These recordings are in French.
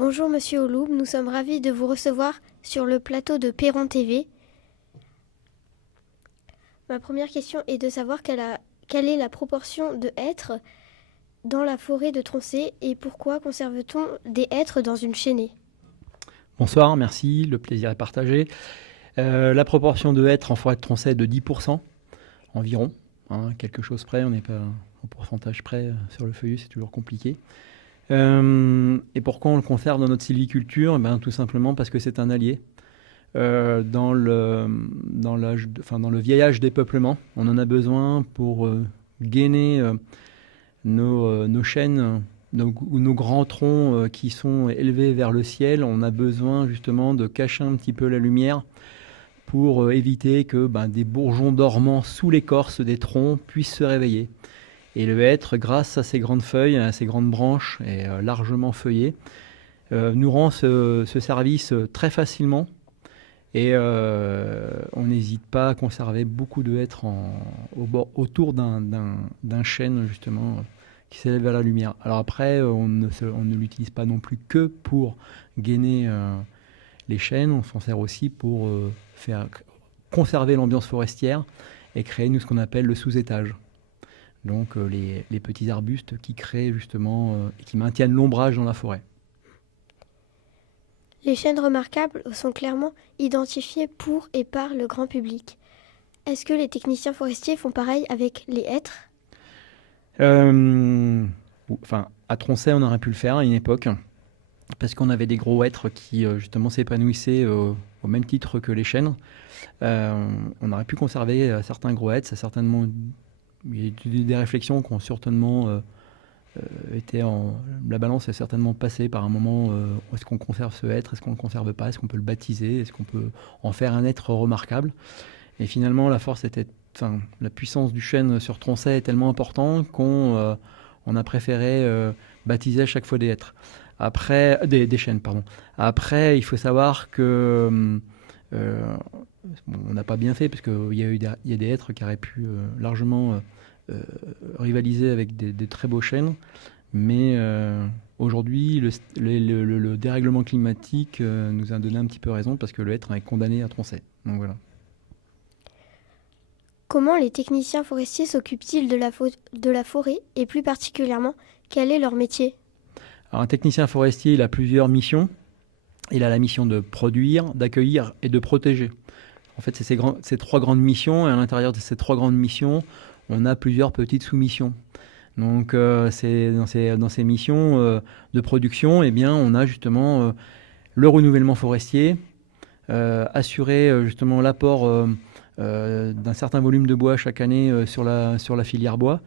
Bonjour Monsieur Oloub, nous sommes ravis de vous recevoir sur le plateau de Perron TV. Ma première question est de savoir quelle est la proportion de hêtres dans la forêt de Troncé et pourquoi conserve-t-on des hêtres dans une chaînée? Bonsoir, merci, le plaisir est partagé. La proportion de hêtres en forêt de Tronchet est de 10% environ, quelque chose près, on n'est pas au pourcentage près sur le feuillu, c'est toujours compliqué. Et pourquoi on le conserve dans notre sylviculture? Tout simplement parce que c'est un allié. Dans le vieillage des peuplements, on en a besoin pour gainer nos chênes ou nos grands troncs qui sont élevés vers le ciel. On a besoin justement de cacher un petit peu la lumière pour éviter que des bourgeons dormants sous l'écorce des troncs puissent se réveiller. Et le hêtre, grâce à ses grandes feuilles, à ses grandes branches et largement feuillées, nous rend ce service très facilement. Et on n'hésite pas à conserver beaucoup de hêtres autour d'un chêne justement qui s'élève vers la lumière. Alors après, on ne l'utilise pas non plus que pour gainer les chênes, on s'en sert aussi pour faire conserver l'ambiance forestière et créer nous ce qu'on appelle le sous-étage. Donc les petits arbustes qui créent justement et qui maintiennent l'ombrage dans la forêt. Les chênes remarquables sont clairement identifiés pour et par le grand public. Est-ce que les techniciens forestiers font pareil avec les hêtres? À Tronchet, on aurait pu le faire à une époque, parce qu'on avait des gros hêtres qui justement s'épanouissaient au même titre que les chênes. On aurait pu conserver certains gros hêtres, il y a des réflexions qui ont certainement la balance est certainement passée par un moment. Est-ce qu'on conserve ce hêtre? Est-ce qu'on ne le conserve pas? Est-ce qu'on peut le baptiser? Est-ce qu'on peut en faire un être remarquable? Et finalement, la puissance du chêne sur Tronchet est tellement importante qu'on on a préféré baptiser à chaque fois des hêtres. Après, des chênes, pardon. Après, il faut savoir que on n'a pas bien fait, parce qu'il y a des hêtres qui auraient pu largement rivaliser avec des très beaux chênes. Mais aujourd'hui, le dérèglement climatique nous a donné un petit peu raison, parce que le hêtre est condamné à Tronchet. Donc voilà. Comment les techniciens forestiers s'occupent-ils de la forêt et plus particulièrement, quel est leur métier? Alors, un technicien forestier, il a plusieurs missions. Il a la mission de produire, d'accueillir et de protéger. En fait, c'est ces trois grandes missions, et à l'intérieur de ces trois grandes missions, on a plusieurs petites sous-missions. Donc, c'est dans ces missions de production, on a justement le renouvellement forestier, assurer justement l'apport d'un certain volume de bois chaque année sur la filière bois.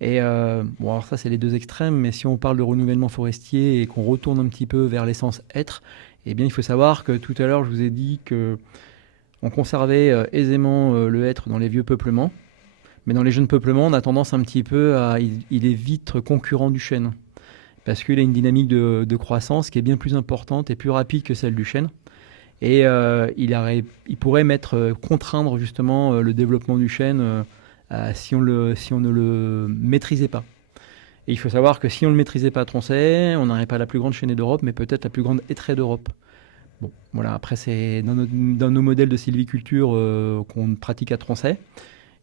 Et alors ça, c'est les deux extrêmes, mais si on parle de renouvellement forestier et qu'on retourne un petit peu vers l'essence être, il faut savoir que tout à l'heure, je vous ai dit que on conservait aisément le hêtre dans les vieux peuplements, mais dans les jeunes peuplements, on a tendance un petit peu il est vite concurrent du chêne, parce qu'il a une dynamique de croissance qui est bien plus importante et plus rapide que celle du chêne. Et il pourrait contraindre justement le développement du chêne si on ne le maîtrisait pas. Et il faut savoir que si on ne le maîtrisait pas à Tronchet, on n'aurait pas la plus grande chênaie d'Europe, mais peut-être la plus grande hêtraie d'Europe. Bon, voilà, après, c'est dans nos modèles de sylviculture qu'on pratique à Tronchet,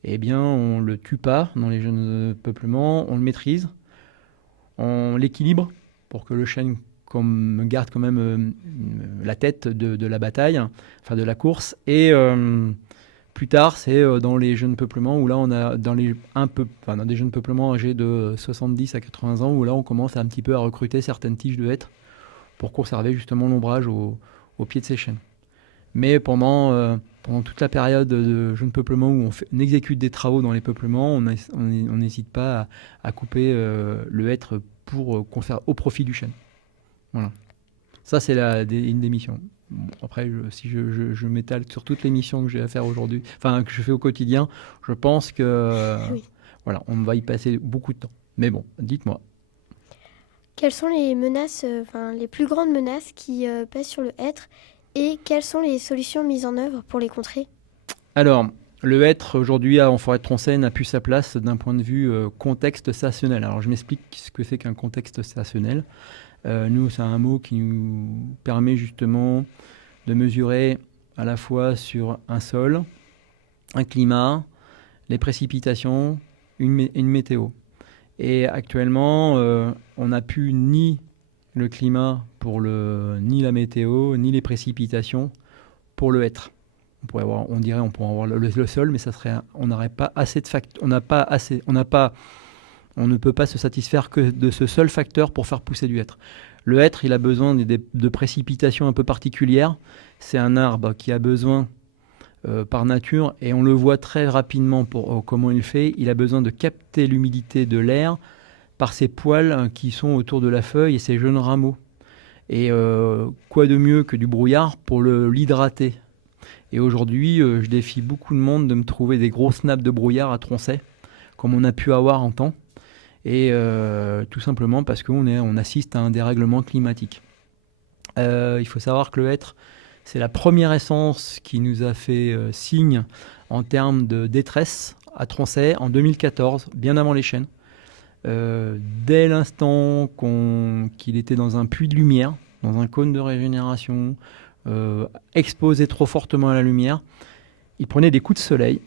on ne le tue pas dans les jeunes peuplements, on le maîtrise, on l'équilibre pour que le chêne garde quand même la tête de la bataille, enfin de la course. Et plus tard, c'est dans les jeunes peuplements où là, on a dans des jeunes peuplements âgés de 70 à 80 ans, où là, on commence un petit peu à recruter certaines tiges de hêtre pour conserver justement l'ombrage au pied de ces chênes. Mais pendant toute la période de jeune peuplement où on exécute des travaux dans les peuplements, on n'hésite pas à couper le hêtre pour au profit du chêne. Voilà. Ça, c'est une des missions. Bon, après, si je m'étale sur toutes les missions que j'ai à faire aujourd'hui, que je fais au quotidien, je pense que Oui. voilà, on va y passer beaucoup de temps. Mais bon, dites-moi. Quelles sont les menaces, les plus grandes menaces qui pèsent sur le hêtre et quelles sont les solutions mises en œuvre pour les contrer? Alors, le hêtre aujourd'hui en forêt de Tronchet n'a plus sa place d'un point de vue contexte stationnel. Alors, je m'explique ce que c'est qu'un contexte stationnel. Nous, c'est un mot qui nous permet justement de mesurer à la fois sur un sol, un climat, les précipitations, une météo. Et actuellement, on n'a plus ni le climat ni la météo, ni les précipitations pour le hêtre. On pourrait avoir, on pourrait avoir le sol, mais ça serait, on n'aurait pas assez de facteurs, on ne peut pas se satisfaire que de ce seul facteur pour faire pousser du hêtre. Le hêtre, il a besoin de précipitations un peu particulières. C'est un arbre qui a besoin, par nature, et on le voit très rapidement pour comment il fait. Il a besoin de capter l'humidité de l'air par ses poils qui sont autour de la feuille et ses jeunes rameaux. Et quoi de mieux que du brouillard pour l'hydrater. Et aujourd'hui, je défie beaucoup de monde de me trouver des grosses nappes de brouillard à Troncey, comme on a pu avoir en temps. Et tout simplement parce qu'on assiste à un dérèglement climatique. Il faut savoir que le hêtre, c'est la première essence qui nous a fait signe en termes de détresse à Troncey en 2014, bien avant les chênes. Dès l'instant qu'il était dans un puits de lumière, dans un cône de régénération, exposé trop fortement à la lumière, il prenait des coups de soleil,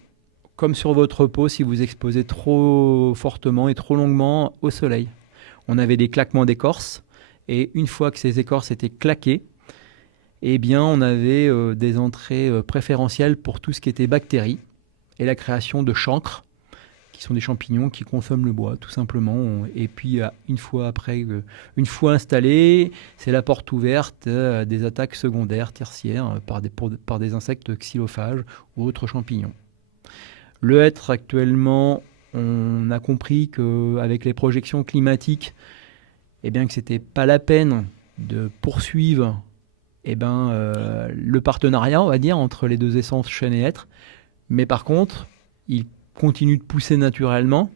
comme sur votre peau si vous exposez trop fortement et trop longuement au soleil. On avait des claquements d'écorce, et une fois que ces écorces étaient claquées, eh bien, on avait des entrées préférentielles pour tout ce qui était bactéries et la création de chancres, qui sont des champignons qui consomment le bois, tout simplement. Et puis, une fois installés, c'est la porte ouverte à des attaques secondaires, tertiaires, par des insectes xylophages ou autres champignons. Le hêtre, actuellement, on a compris qu'avec les projections climatiques, eh bien, que ce n'était pas la peine de poursuivre le partenariat, on va dire, entre les deux essences chêne et hêtre. Mais par contre, il continue de pousser naturellement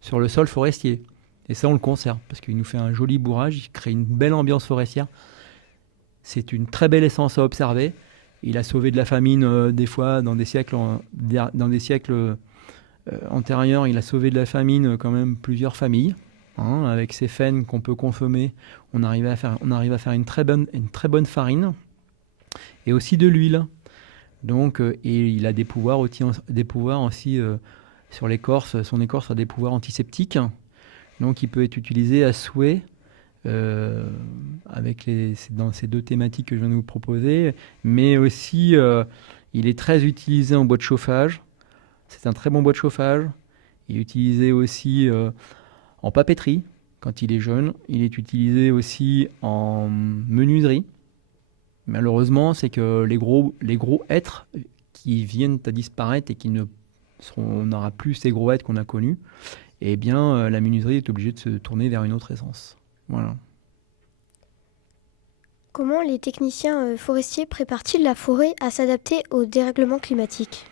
sur le sol forestier. Et ça, on le conserve, parce qu'il nous fait un joli bourrage, il crée une belle ambiance forestière. C'est une très belle essence à observer. Il a sauvé de la famine des fois dans des siècles antérieurs. Il a sauvé de la famine quand même plusieurs familles. Avec ces faines qu'on peut consommer, on arrive à faire une très bonne farine et aussi de l'huile. Donc, et il a des pouvoirs aussi sur l'écorce. Son écorce a des pouvoirs antiseptiques. Donc, il peut être utilisé à souhait dans ces deux thématiques que je viens de vous proposer. Mais aussi, il est très utilisé en bois de chauffage. C'est un très bon bois de chauffage. Il est utilisé aussi en papeterie, quand il est jeune. Il est utilisé aussi en menuiserie. Malheureusement, c'est que les gros hêtres qui viennent à disparaître et on n'aura plus ces gros hêtres qu'on a connus, eh bien, la menuiserie est obligée de se tourner vers une autre essence. Voilà. Comment les techniciens forestiers préparent-ils la forêt à s'adapter au dérèglement climatique ?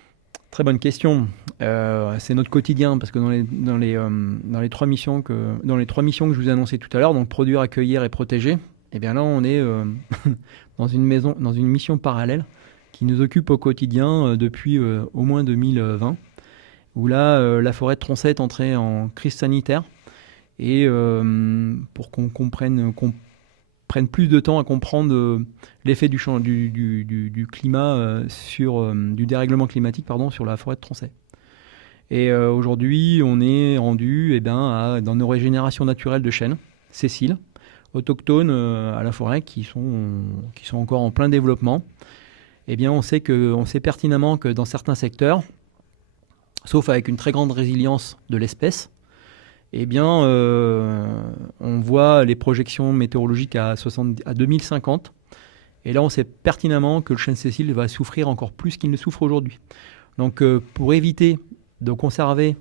Très bonne question. C'est notre quotidien, parce que dans les trois missions que je vous ai annoncées tout à l'heure, donc produire, accueillir et protéger, eh bien là on est dans une mission parallèle qui nous occupe au quotidien depuis au moins 2020, où là la forêt de Troncey est entrée en crise sanitaire, et pour qu'on prenne plus de temps à comprendre l'effet du climat du dérèglement climatique sur la forêt de Troncey. Et aujourd'hui, on est rendu dans nos régénérations naturelles de chênes, sessiles, autochtones à la forêt, qui sont encore en plein développement. Eh bien, on sait pertinemment que dans certains secteurs, sauf avec une très grande résilience de l'espèce, eh bien, on voit les projections météorologiques à 2050. Et là, on sait pertinemment que le chêne sessile va souffrir encore plus qu'il ne souffre aujourd'hui. Donc, pour éviter de conserver,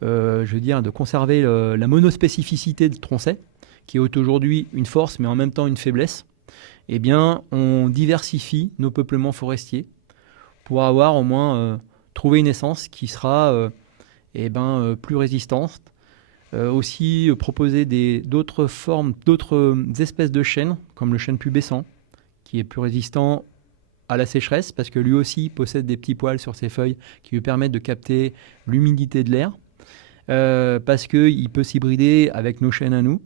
la monospécificité de Troncey, qui est aujourd'hui une force, mais en même temps une faiblesse, eh bien, on diversifie nos peuplements forestiers pour avoir au moins trouvé une essence qui sera plus résistante. Aussi proposer d'autres espèces de chênes, comme le chêne pubescent, qui est plus résistant à la sécheresse, parce que lui aussi possède des petits poils sur ses feuilles qui lui permettent de capter l'humidité de l'air, parce qu'il peut s'hybrider avec nos chênes à nous.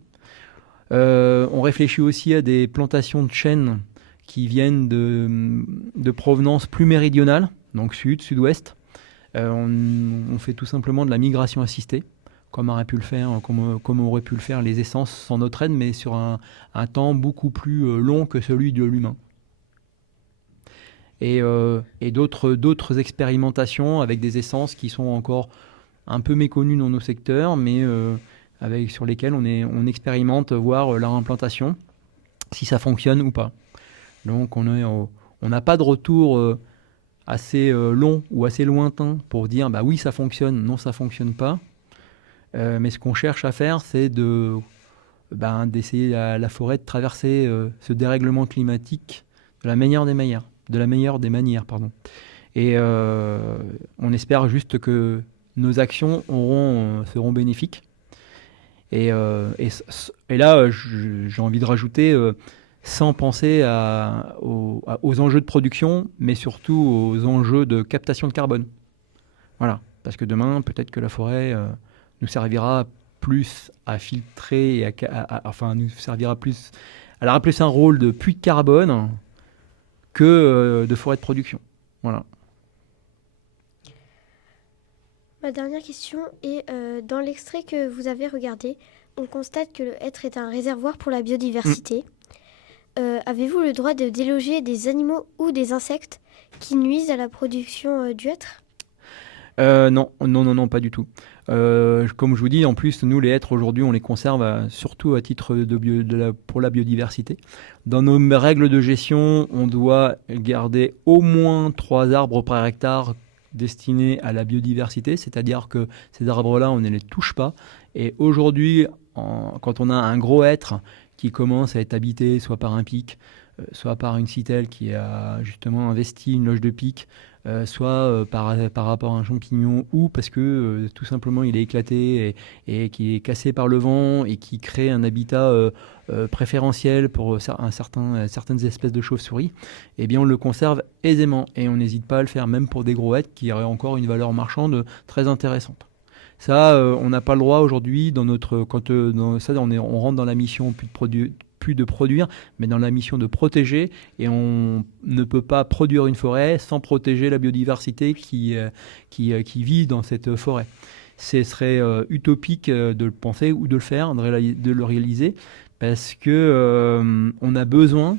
On réfléchit aussi à des plantations de chênes qui viennent de provenance plus méridionale, donc sud, sud-ouest. On fait tout simplement de la migration assistée, comme aurait pu le faire, comme auraient pu le faire les essences sans notre aide, mais sur un temps beaucoup plus long que celui de l'humain. Et d'autres expérimentations avec des essences qui sont encore un peu méconnues dans nos secteurs, mais sur lesquelles on expérimente voir leur implantation, si ça fonctionne ou pas. Donc on n'a pas de retour assez long ou assez lointain pour dire bah oui ça fonctionne, non ça fonctionne pas. Mais ce qu'on cherche à faire, c'est d'essayer la forêt de traverser ce dérèglement climatique de la meilleure des manières. Et on espère juste que nos actions seront bénéfiques. Et là, j'ai envie de rajouter, sans penser aux enjeux de production, mais surtout aux enjeux de captation de carbone. Voilà, parce que demain, peut-être que la forêt nous servira plus à filtrer, elle aura plus un rôle de puits de carbone que de forêt de production. Voilà. Ma dernière question est, dans l'extrait que vous avez regardé, on constate que le hêtre est un réservoir pour la biodiversité. Avez-vous le droit de déloger des animaux ou des insectes qui nuisent à la production du hêtre ? Non, pas du tout. Comme je vous dis, en plus, nous, les hêtres, aujourd'hui, on les conserve surtout à titre pour la biodiversité. Dans nos règles de gestion, on doit garder au moins 3 arbres par hectare destinés à la biodiversité, c'est-à-dire que ces arbres-là, on ne les touche pas. Et aujourd'hui, quand on a un gros hêtre qui commence à être habité soit par un pic, soit par une citelle qui a justement investi une loge de pic, soit par rapport à un champignon, ou parce que tout simplement il est éclaté et qui est cassé par le vent et qui crée un habitat préférentiel pour certaines espèces de chauves-souris, eh bien on le conserve aisément et on n'hésite pas à le faire même pour des gros hêtres qui auraient encore une valeur marchande très intéressante. Ça, on n'a pas le droit aujourd'hui on rentre dans la mission plus de produire, mais dans la mission de protéger, et on ne peut pas produire une forêt sans protéger la biodiversité qui vit dans cette forêt. Ce serait utopique de le penser ou de le faire, de le réaliser, parce que on a besoin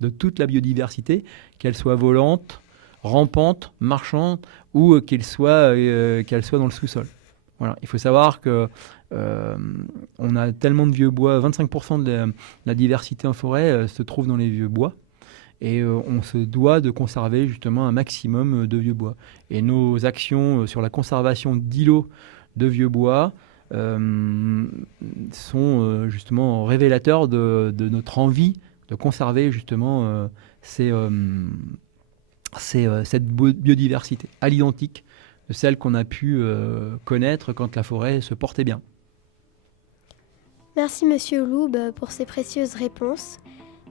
de toute la biodiversité, qu'elle soit volante, rampante, marchande, ou qu'elle soit dans le sous-sol. Voilà. Il faut savoir que on a tellement de vieux bois, 25% de la diversité en forêt se trouve dans les vieux bois, et on se doit de conserver justement un maximum de vieux bois. Et nos actions sur la conservation d'îlots de vieux bois sont justement révélateurs de notre envie de conserver justement cette biodiversité à l'identique de celle qu'on a pu connaître quand la forêt se portait bien. Merci Monsieur Loub pour ces précieuses réponses,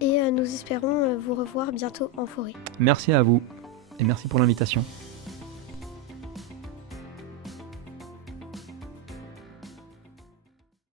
et nous espérons vous revoir bientôt en forêt. Merci à vous et merci pour l'invitation.